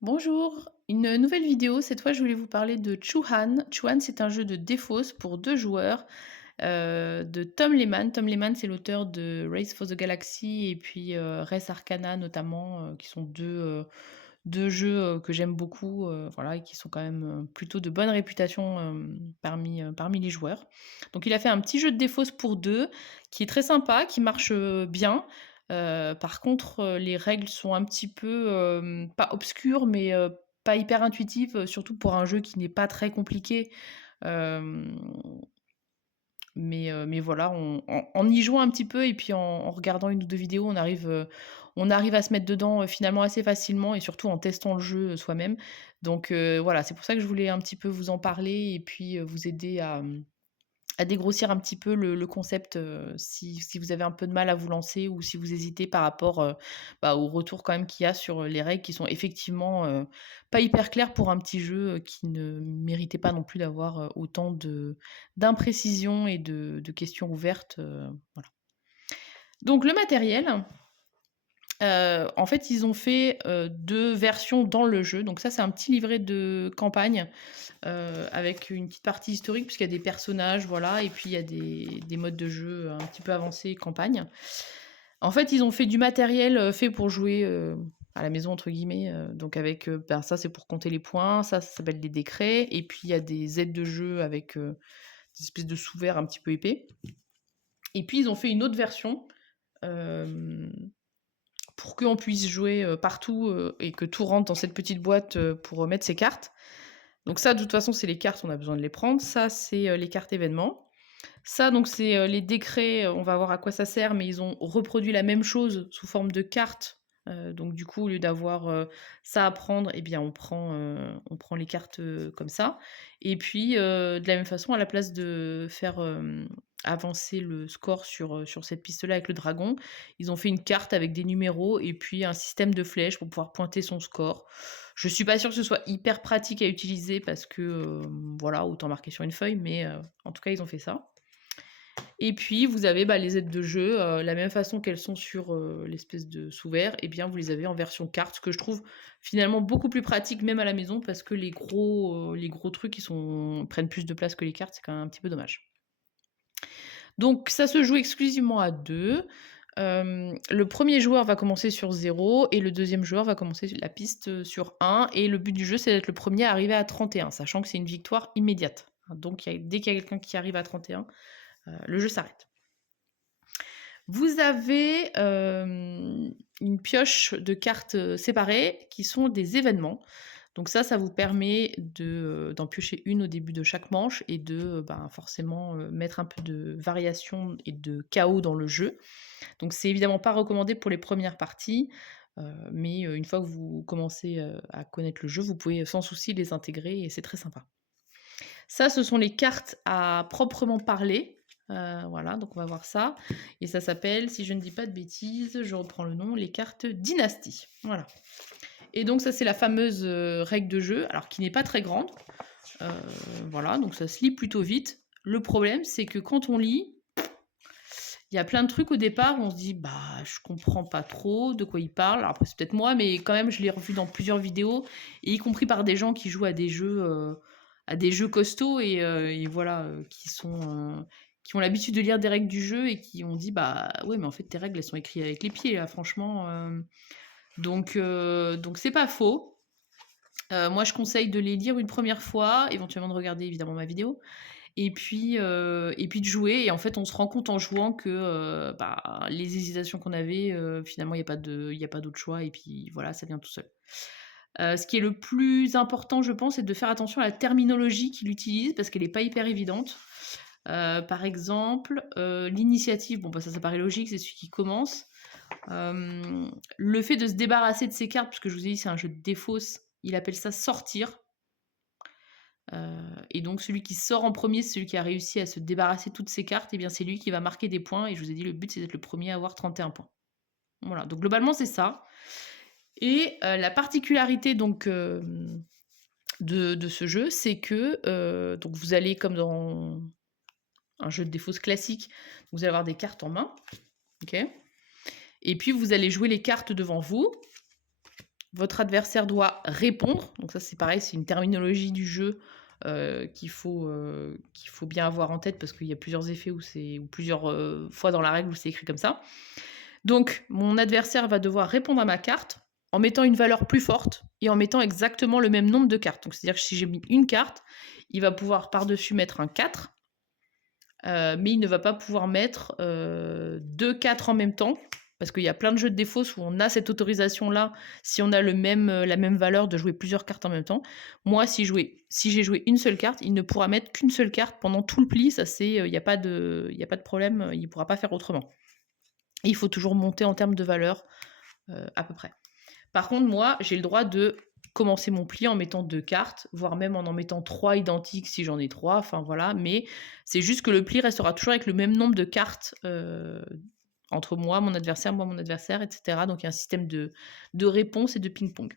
Bonjour, une nouvelle vidéo. Cette fois, je voulais vous parler de Chuhan. Chuhan, c'est un jeu de défausse pour 2 joueurs, de Tom Lehmann. Tom Lehmann, c'est l'auteur de Race for the Galaxy et puis, Res Arcana notamment, qui sont 2 jeux, que j'aime beaucoup, voilà et qui sont quand même, plutôt de bonne réputation, parmi les joueurs. Donc il a fait un petit jeu de défausse pour 2 qui est très sympa, qui marche, bien. Par contre, les règles sont un petit peu, pas obscures, mais, pas hyper intuitives, surtout pour un jeu qui n'est pas très compliqué. Hem, mais voilà, en y jouant un petit peu et puis en regardant une ou 2 vidéos, on arrive à se mettre dedans, finalement assez facilement et surtout en testant le jeu, soi-même. Donc, voilà, c'est pour ça que je voulais un petit peu vous en parler et puis, vous aider à dégrossir un petit peu le concept, si vous avez un peu de mal à vous lancer ou si vous hésitez par rapport, au retour quand même qu'il y a sur, les règles qui sont effectivement, pas hyper claires pour un petit jeu, qui ne méritait pas non plus d'avoir, autant d'imprécisions et de questions ouvertes, voilà. Donc le matériel, en fait, ils ont fait, 2 versions dans le jeu. Donc ça, c'est un petit livret de campagne, avec une petite partie historique puisqu'il y a des personnages, voilà et puis il y a des modes de jeu un petit peu avancés, campagne. En fait, ils ont fait du matériel, fait pour jouer, «à la maison» entre guillemets, donc avec, ça c'est pour compter les points, ça s'appelle des décrets et puis il y a des aides de jeu avec, des espèces de sous-verts un petit peu épais et puis ils ont fait une autre version, hem, pour qu'on puisse jouer, partout, et que tout rentre dans cette petite boîte, pour, mettre ses cartes. Donc ça, de toute façon, c'est les cartes, on a besoin de les prendre. Ça, c'est, les cartes événements. Ça, donc c'est, les décrets, on va voir à quoi ça sert, mais ils ont reproduit la même chose sous forme de cartes. Donc du coup, au lieu d'avoir, ça à prendre eh bien, on prend les cartes, comme ça et puis, de la même façon, à la place de faire, avancer le score sur cette piste-là avec le dragon, ils ont fait une carte avec des numéros et puis un système de flèches pour pouvoir pointer son score. Je suis pas sûre que ce soit hyper pratique à utiliser parce que, voilà, autant marquer sur une feuille, mais, en tout cas, ils ont fait ça. Et puis vous avez, les aides de jeu, la même façon qu'elles sont sur, l'espèce de sous-vert et bien vous les avez en version carte, ce que je trouve finalement beaucoup plus pratique même à la maison parce que les gros trucs prennent plus de place que les cartes, c'est quand même un petit peu dommage. Donc ça se joue exclusivement à 2. Le premier joueur va commencer sur 0 et le deuxième joueur va commencer la piste, sur 1 et le but du jeu, c'est d'être le premier à arriver à 31, sachant que c'est une victoire immédiate. Hein, donc dès qu'il y a quelqu'un qui arrive à 31, le jeu s'arrête. Vous avez, une pioche de cartes, séparées qui sont des événements. Donc ça vous permet d'en piocher une au début de chaque manche et de, forcément, mettre un peu de variation et de chaos dans le jeu. Donc c'est évidemment pas recommandé pour les premières parties, mais, une fois que vous commencez, à connaître le jeu, vous pouvez sans souci les intégrer et c'est très sympa. Ça, ce sont les cartes à proprement parler. Voilà, donc on va voir ça et ça s'appelle, si je ne dis pas de bêtises, je reprends le nom, les cartes dynastie. Voilà et donc ça, c'est la fameuse, règle de jeu, alors qui n'est pas très grande. Heu, voilà, donc ça se lit plutôt vite. Le problème, c'est que quand on lit, il y a plein de trucs au départ où on se dit: «Bah, je comprends pas trop de quoi il parle». Alors après, c'est peut-être moi, mais quand même, je l'ai revu dans plusieurs vidéos et y compris par des gens qui jouent à des jeux costauds et voilà, qui ont l'habitude de lire des règles du jeu et qui ont dit: «Bah, ouais, mais en fait, tes règles, elles sont écrites avec les pieds là, franchement», donc c'est pas faux. Moi, je conseille de les lire une première fois, éventuellement de regarder évidemment ma vidéo et puis de jouer et en fait, on se rend compte en jouant que, les hésitations qu'on avait, finalement, il y a pas d'autre choix et puis voilà, ça vient tout seul. Ce qui est le plus important, je pense, c'est de faire attention à la terminologie qu'il utilise parce qu'elle est pas hyper évidente. Par exemple, l'initiative, bon, ça paraît logique, c'est celui qui commence. Le fait de se débarrasser de ses cartes, puisque je vous ai dit, c'est un jeu de défausse, il appelle ça «sortir». Et donc celui qui sort en premier, c'est celui qui a réussi à se débarrasser de toutes ses cartes et bien c'est lui qui va marquer des points et je vous ai dit le but c'est d'être le premier à avoir 31 points. Voilà, donc globalement c'est ça et la particularité donc, de ce jeu, c'est que, donc vous allez comme dans un jeu de défausse classique, vous allez avoir des cartes en main, OK? Et puis vous allez jouer les cartes devant vous. votre adversaire doit répondre. Donc ça, c'est pareil, c'est une terminologie du jeu qu'il faut bien avoir en tête parce qu'il y a plusieurs effets ou plusieurs fois dans la règle où c'est écrit comme ça. Donc, mon adversaire va devoir répondre à ma carte en mettant une valeur plus forte et en mettant exactement le même nombre de cartes. Donc, c'est-à-dire que si j'ai mis une carte, il va pouvoir par-dessus mettre un 4, mais il ne va pas pouvoir mettre 2 4 en même temps, parce qu'il y a plein de jeux de défauts où on a cette autorisation-là, si on a la même valeur de jouer plusieurs cartes en même temps. Moi, si j'ai joué une seule carte, il ne pourra mettre qu'une seule carte pendant tout le pli. Ça, il n'y a pas de problème, il ne pourra pas faire autrement. Et il faut toujours monter en termes de valeur, à peu près. Par contre, moi, j'ai le droit de commencer mon pli en mettant 2 cartes, voire même en mettant 3 identiques si j'en ai 3, enfin voilà, mais c'est juste que le pli restera toujours avec le même nombre de cartes, entre moi, mon adversaire, etc. Donc il y a un système de réponse et de ping-pong.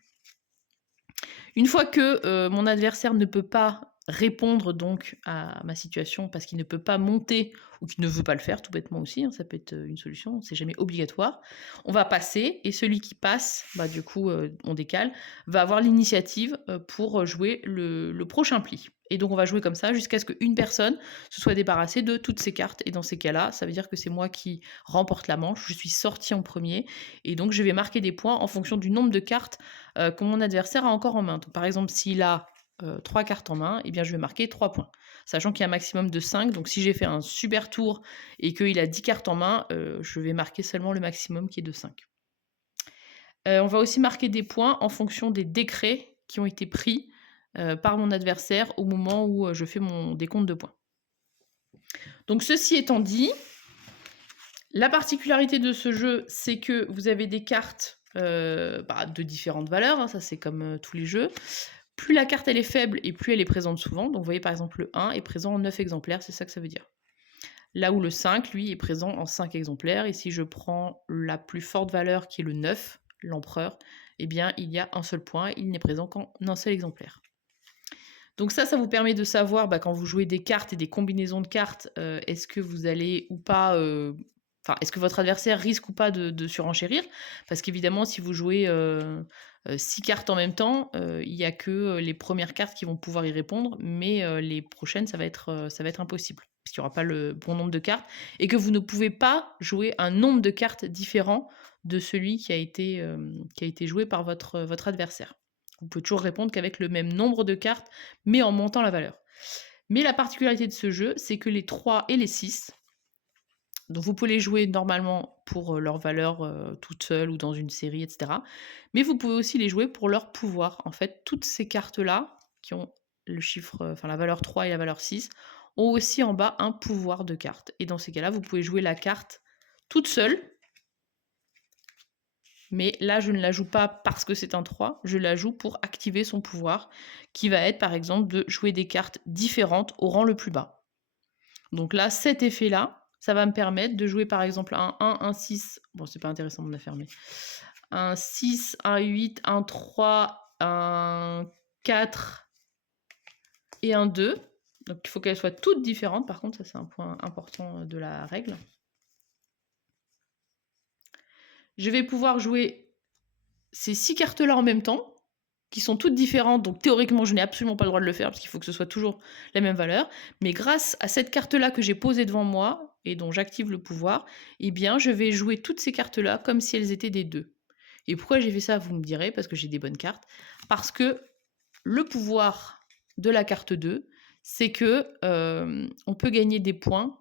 Une fois que mon adversaire ne peut pas répondre donc à ma situation parce qu'il ne peut pas monter ou qu'il ne veut pas le faire, tout bêtement aussi, hein, ça peut être une solution, c'est jamais obligatoire. On va passer et celui qui passe, du coup on décale, va avoir l'initiative pour jouer le prochain pli. Et donc on va jouer comme ça jusqu'à ce qu'une personne se soit débarrassée de toutes ses cartes. Et dans ces cas-là, ça veut dire que c'est moi qui remporte la manche, je suis sortie en premier, et donc je vais marquer des points en fonction du nombre de cartes que mon adversaire a encore en main. Donc, par exemple, s'il a 3 cartes en main, eh bien, je vais marquer 3 points. Sachant qu'il y a un maximum de 5, donc si j'ai fait un super tour et qu'il a 10 cartes en main, je vais marquer seulement le maximum qui est de 5. On va aussi marquer des points en fonction des décrets qui ont été pris par mon adversaire au moment où je fais mon décompte de points. Donc ceci étant dit, la particularité de ce jeu, c'est que vous avez des cartes de différentes valeurs, hein, ça c'est comme tous les jeux. Plus la carte elle est faible et plus elle est présente souvent. Donc vous voyez par exemple le 1 est présent en 9 exemplaires, c'est ça que ça veut dire. Là où le 5, lui, est présent en 5 exemplaires. Et si je prends la plus forte valeur qui est le 9, l'empereur, eh bien il y a un seul point, il n'est présent qu'en un seul exemplaire. Donc ça vous permet de savoir quand vous jouez des cartes et des combinaisons de cartes, est-ce que vous allez ou pas... est-ce que votre adversaire risque ou pas de surenchérir? Parce qu'évidemment, si vous jouez 6 cartes en même temps, il n'y a que les premières cartes qui vont pouvoir y répondre, mais les prochaines, ça va être impossible, puisqu'il n'y aura pas le bon nombre de cartes, et que vous ne pouvez pas jouer un nombre de cartes différent de celui qui a été joué par votre adversaire. Vous pouvez toujours répondre qu'avec le même nombre de cartes, mais en montant la valeur. Mais la particularité de ce jeu, c'est que les 3 et les 6, donc vous pouvez les jouer normalement pour leur valeur toute seule ou dans une série, etc. Mais vous pouvez aussi les jouer pour leur pouvoir. En fait, toutes ces cartes-là, qui ont le chiffre, la valeur 3 et la valeur 6, ont aussi en bas un pouvoir de carte. Et dans ces cas-là, vous pouvez jouer la carte toute seule. Mais là, je ne la joue pas parce que c'est un 3, je la joue pour activer son pouvoir, qui va être par exemple de jouer des cartes différentes au rang le plus bas. Donc là, cet effet-là, ça va me permettre de jouer par exemple un 1, un 6, bon c'est pas intéressant mon affaire, mais un 6, un 8, un 3, un 4 et un 2. Donc il faut qu'elles soient toutes différentes, par contre ça c'est un point important de la règle. Je vais pouvoir jouer ces 6 cartes-là en même temps, qui sont toutes différentes, donc théoriquement je n'ai absolument pas le droit de le faire, parce qu'il faut que ce soit toujours la même valeur, mais grâce à cette carte-là que j'ai posée devant moi, et dont j'active le pouvoir, eh bien je vais jouer toutes ces cartes-là comme si elles étaient des 2. Et pourquoi j'ai fait ça, vous me direz, parce que j'ai des bonnes cartes, parce que le pouvoir de la carte 2, c'est que on peut gagner des points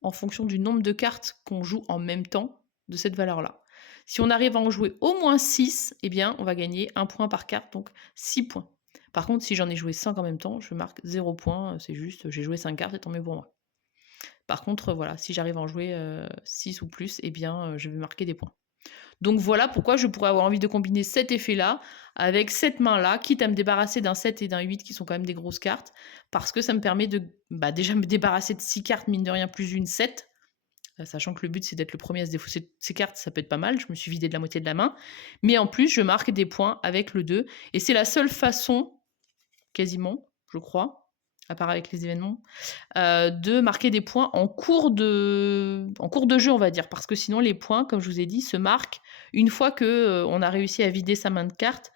en fonction du nombre de cartes qu'on joue en même temps de cette valeur-là. Si on arrive à en jouer au moins 6, eh bien, on va gagner 1 point par carte, donc 6 points. Par contre, si j'en ai joué 5 en même temps, je marque 0 points, c'est juste, j'ai joué 5 cartes et tant mieux pour moi. Par contre, voilà, si j'arrive à en jouer 6 ou plus, eh bien, je vais marquer des points. Donc voilà pourquoi je pourrais avoir envie de combiner cet effet-là avec cette main-là, quitte à me débarrasser d'un 7 et d'un 8 qui sont quand même des grosses cartes, parce que ça me permet de déjà me débarrasser de 6 cartes, mine de rien, plus une 7, sachant que le but c'est d'être le premier à se défausser ces cartes, ça peut être pas mal, je me suis vidé de la moitié de la main, mais en plus je marque des points avec le 2, et c'est la seule façon, quasiment, je crois, à part avec les événements, de marquer des points en cours de jeu, on va dire. Parce que sinon les points, comme je vous ai dit, se marquent une fois que, on a réussi à vider sa main de cartes.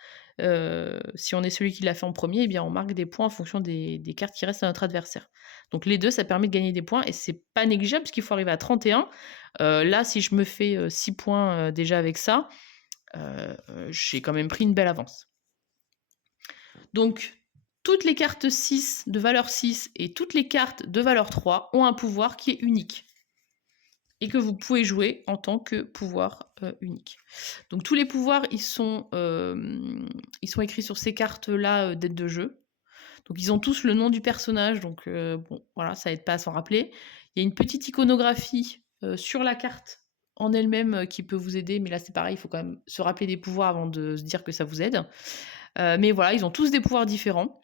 Si on est celui qui l'a fait en premier, eh bien on marque des points en fonction des cartes qui restent à notre adversaire. Donc les 2, ça permet de gagner des points et c'est pas négligeable parce qu'il faut arriver à 31. Là, si je me fais, 6 points, déjà avec ça, j'ai quand même pris une belle avance. Donc toutes les cartes 6 de valeur 6 et toutes les cartes de valeur 3 ont un pouvoir qui est unique et que vous pouvez jouer en tant que pouvoir, unique. Donc tous les pouvoirs, ils sont écrits sur ces cartes-là, d'aide de jeu. Donc ils ont tous le nom du personnage, donc bon, voilà, ça aide pas à s'en rappeler. Il y a une petite iconographie, sur la carte en elle-même, qui peut vous aider, mais là c'est pareil, il faut quand même se rappeler des pouvoirs avant de se dire que ça vous aide. Mais voilà, ils ont tous des pouvoirs différents.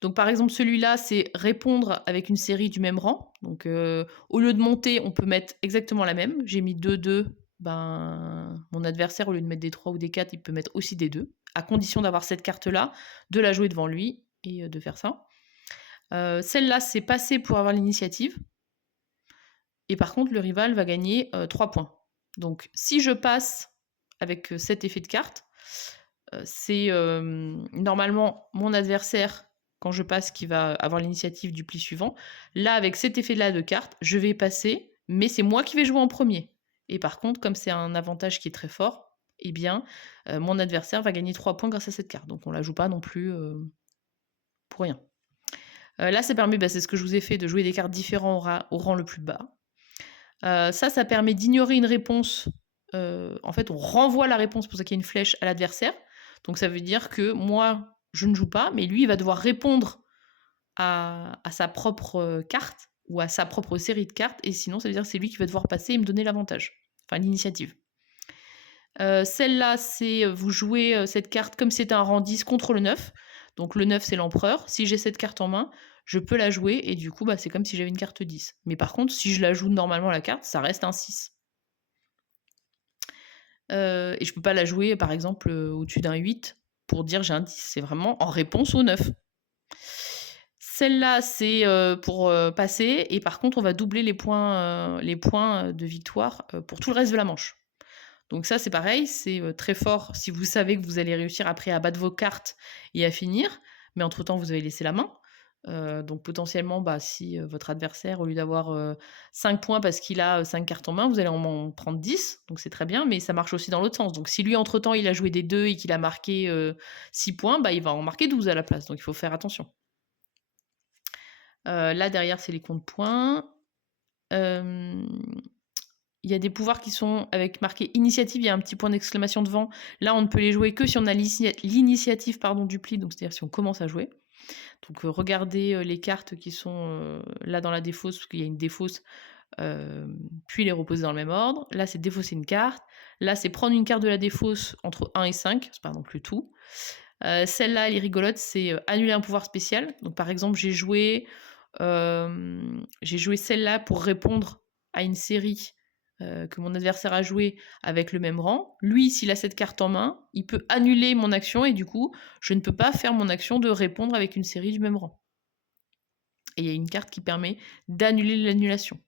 Donc par exemple celui-là, c'est répondre avec une série du même rang. Donc au lieu de monter, on peut mettre exactement la même. J'ai mis 2-2, ben mon adversaire, au lieu de mettre des 3 ou des 4, il peut mettre aussi des 2, à condition d'avoir cette carte-là, de la jouer devant lui et de faire ça. Celle-là, c'est passer pour avoir l'initiative. Et par contre, le rival va gagner 3 points. Donc si je passe avec cet effet de carte, c'est normalement mon adversaire, quand je passe, qui va avoir l'initiative du pli suivant. Là, avec cet effet-là de carte, je vais passer, mais c'est moi qui vais jouer en premier. Et par contre, comme c'est un avantage qui est très fort, eh bien, mon adversaire va gagner 3 points grâce à cette carte. Donc on la joue pas non plus pour rien. Là, ça permet, c'est ce que je vous ai fait, de jouer des cartes différentes au rang le plus bas. Ça permet d'ignorer une réponse. En fait, on renvoie la réponse, pour ça qu'il y a une flèche, à l'adversaire. Donc ça veut dire que moi, je ne joue pas, mais lui, il va devoir répondre à sa propre carte ou à sa propre série de cartes, et sinon, ça veut dire que c'est lui qui va devoir passer et me donner l'avantage, enfin l'initiative. Celle-là, c'est vous jouez cette carte comme si c'était un rang 10 contre le 9. Donc le 9, c'est l'empereur. Si j'ai cette carte en main, je peux la jouer et du coup, c'est comme si j'avais une carte 10. Mais par contre, si je la joue normalement la carte, ça reste un 6. Et je peux pas la jouer, par exemple, au-dessus d'un 8 pour dire j'ai un 10. C'est vraiment en réponse au 9. Celle-là, c'est pour passer. Et par contre, on va doubler les points de victoire pour tout le reste de la manche. Donc ça, c'est pareil, c'est très fort si vous savez que vous allez réussir après à battre vos cartes et à finir. Mais entre-temps, vous avez laissé la main. Donc potentiellement, si votre adversaire, au lieu d'avoir 5 points parce qu'il a 5 cartes en main, vous allez en prendre 10. Donc c'est très bien, mais ça marche aussi dans l'autre sens. Donc si lui, entre-temps, il a joué des 2 et qu'il a marqué 6 points, il va en marquer 12 à la place. Donc il faut faire attention. Là, derrière, c'est les comptes points. Il y a des pouvoirs qui sont avec marqué initiative, il y a un petit point d'exclamation devant. Là, on ne peut les jouer que si on a l'initiative du pli, donc c'est-à-dire si on commence à jouer. Donc regardez les cartes qui sont là dans la défausse, parce qu'il y a une défausse, puis les reposer dans le même ordre. Là, c'est défausser une carte. Là, c'est prendre une carte de la défausse entre 1 et 5, c'est pas non plus tout. Celle-là, elle est rigolote, c'est annuler un pouvoir spécial. Donc par exemple, j'ai joué celle-là pour répondre à une série que mon adversaire a joué avec le même rang. Lui, s'il a cette carte en main, il peut annuler mon action et du coup, je ne peux pas faire mon action de répondre avec une série du même rang. Et il y a une carte qui permet d'annuler l'annulation.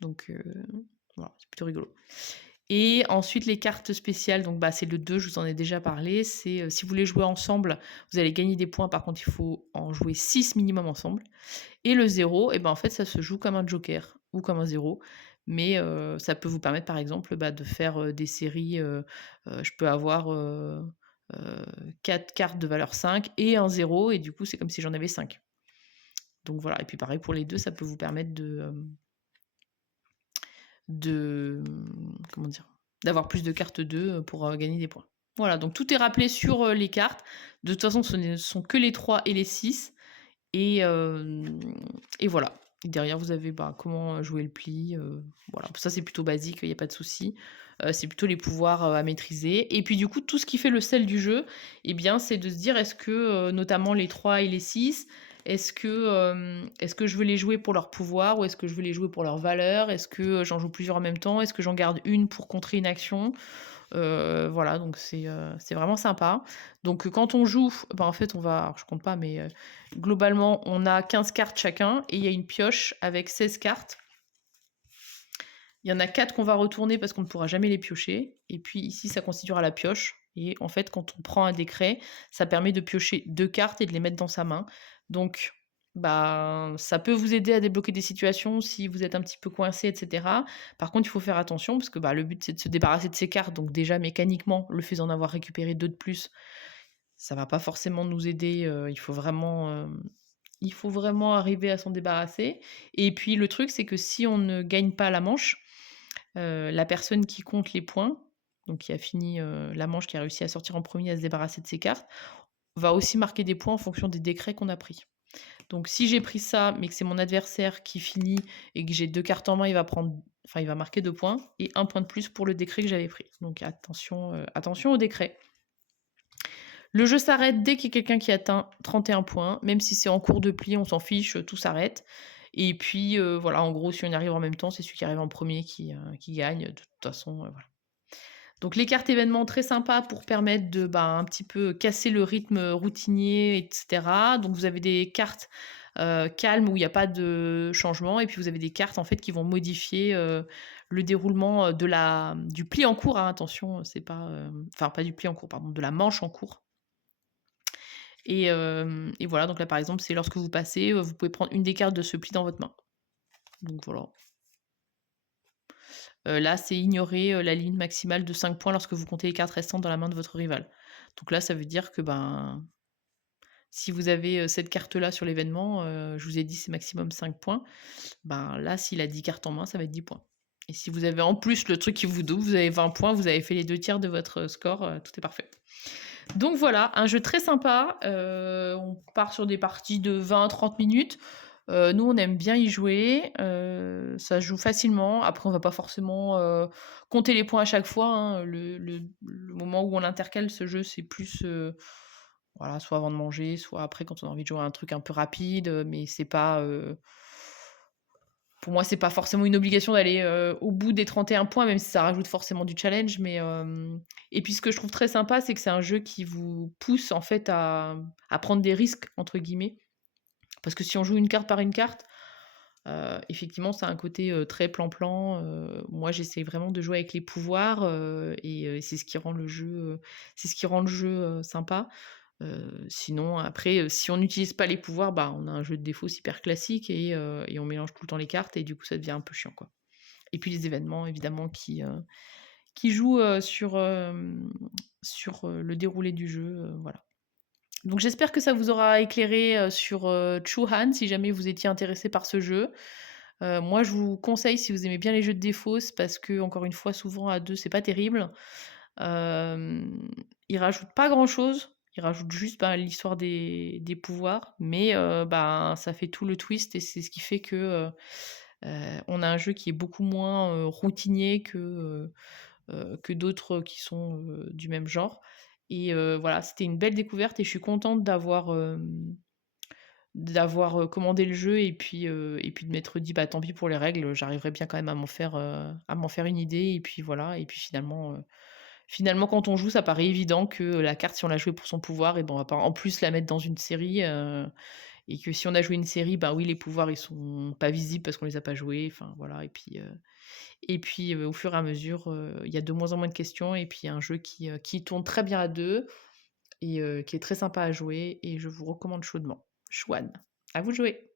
Donc voilà, c'est plutôt rigolo. Et ensuite, les cartes spéciales, donc c'est le 2, je vous en ai déjà parlé. C'est si vous voulez jouer ensemble, vous allez gagner des points. Par contre, il faut en jouer 6 minimum ensemble. Et le 0, en fait, ça se joue comme un joker ou comme un 0. Mais ça peut vous permettre, par exemple, de faire des séries. Je peux avoir 4 cartes de valeur 5 et un 0. Et du coup, c'est comme si j'en avais 5. Donc voilà. Et puis pareil, pour les 2, ça peut vous permettre d'avoir plus de cartes 2 pour gagner des points. Voilà, donc tout est rappelé sur les cartes. De toute façon, ce ne sont que les 3 et les 6. Et voilà. Et derrière, vous avez comment jouer le pli. Voilà, ça c'est plutôt basique, il n'y a pas de souci. C'est plutôt les pouvoirs à maîtriser. Et puis du coup, tout ce qui fait le sel du jeu, c'est de se dire, est-ce que, notamment les 3 et les 6, est-ce que je veux les jouer pour leur pouvoir ou est-ce que je veux les jouer pour leur valeur? Est-ce que j'en joue plusieurs en même temps? Est-ce que j'en garde une pour contrer une action? Voilà, donc c'est vraiment sympa. Donc, quand on joue, bah, en fait, on va alors je compte pas, mais, globalement, on a 15 cartes chacun et il y a une pioche avec 16 cartes. Il y en a 4 qu'on va retourner parce qu'on ne pourra jamais les piocher et puis ici, ça constituera la pioche et en fait, quand on prend un décret, ça permet de piocher 2 cartes et de les mettre dans sa main. Donc, bah, ça peut vous aider à débloquer des situations si vous êtes un petit peu coincé et cetera. Par contre, il faut faire attention parce que, bah, le but, c'est de se débarrasser de ces cartes, donc déjà mécaniquement, le fait d'en avoir récupéré 2 de plus, ça va pas forcément nous aider, il faut vraiment arriver à s'en débarrasser et puis le truc, c'est que si on ne gagne pas la manche, la personne qui compte les points, donc qui a fini, la manche, qui a réussi à sortir en premier, à se débarrasser de ses cartes, va aussi marquer des points en fonction des décrets qu'on a pris. Donc si j'ai pris ça, mais que c'est mon adversaire qui finit et que j'ai 2 cartes en main, il va marquer 2 points et 1 point de plus pour le décret que j'avais pris. Donc attention au décret. Le jeu s'arrête dès qu'il y a quelqu'un qui atteint 31 points, même si c'est en cours de pli, on s'en fiche, tout s'arrête et puis, voilà, en gros, si on y arrive en même temps, c'est celui qui arrive en premier qui gagne, de toute façon, voilà. Donc les cartes événements très sympas pour permettre de, bah, un petit peu casser le rythme, routinier et cetera. Donc vous avez des cartes, calmes où il y a pas de changement et puis vous avez des cartes en fait qui vont modifier, le déroulement, du pli en cours, hein, attention, c'est pas, enfin pas du pli en cours, pardon, de la manche en cours et voilà, donc là par exemple, c'est lorsque vous passez, vous pouvez prendre une des cartes de ce pli dans votre main. Donc voilà. Là, c'est ignorer, la limite maximale de 5 points lorsque vous comptez les cartes restantes dans la main de votre rival. Donc là, ça veut dire que, ben, si vous avez, cette carte-là sur l'événement, je vous ai dit c'est maximum 5 points, ben, là, s'il a 10 cartes en main, ça va être 10 points. Et si vous avez en plus le truc qui vous double, vous avez 20 points, vous avez fait les 2 tiers de votre score, tout est parfait. Donc voilà, un jeu très sympa, on part sur des parties de 20-30 minutes. Nous, on aime bien y jouer, ça se joue facilement. Après, on va pas forcément, compter les points à chaque fois, hein. Le moment où on intercale ce jeu, c'est plus, voilà, soit avant de manger, soit après quand on a envie de jouer à un truc un peu rapide, mais c'est pas, pour moi, c'est pas forcément une obligation d'aller, au bout des 31 points, même si ça rajoute forcément du challenge, mais et puis ce que je trouve très sympa, c'est que c'est un jeu qui vous pousse en fait à «prendre des risques» entre guillemets. Parce que si on joue une carte par une carte, effectivement, ça a un côté, très plan-plan, moi, j'essaie vraiment de jouer avec les pouvoirs, c'est ce qui rend le jeu, sympa. Sinon après, si on n'utilise pas les pouvoirs, bah, on a un jeu de défauts hyper classique et on mélange tout le temps les cartes et du coup, ça devient un peu chiant, quoi. Et puis les événements évidemment qui jouent, sur le déroulé du jeu, voilà. Donc j'espère que ça vous aura éclairé, sur, Choo-Han si jamais vous étiez intéressé par ce jeu. Moi, je vous conseille si vous aimez bien les jeux de défausse parce que encore une fois, souvent à 2 c'est pas terrible. Ils rajoutent pas grand-chose, ils rajoutent juste, ben, l'histoire des pouvoirs, mais ben, ça fait tout le twist et c'est ce qui fait que, on a un jeu qui est beaucoup moins, routinier que d'autres qui sont, du même genre et voilà, c'était une belle découverte et je suis contente d'avoir commandé le jeu et puis de m'être dit: «Bah, tant pis pour les règles, j'arriverai bien quand même à m'en faire une idée» et puis voilà et puis finalement quand on joue, ça paraît évident que la carte, si on l'a jouée pour son pouvoir et ben, on va pas en plus la mettre dans une série, et que si on a joué une série, bah, oui, les pouvoirs, ils sont pas visibles parce qu'on les a pas joués, enfin voilà et puis, au fur et à mesure, il y a de moins en moins de questions et puis un jeu qui tourne très bien à 2 et qui est très sympa à jouer et je vous recommande chaudement. Chouane, à vous de jouer.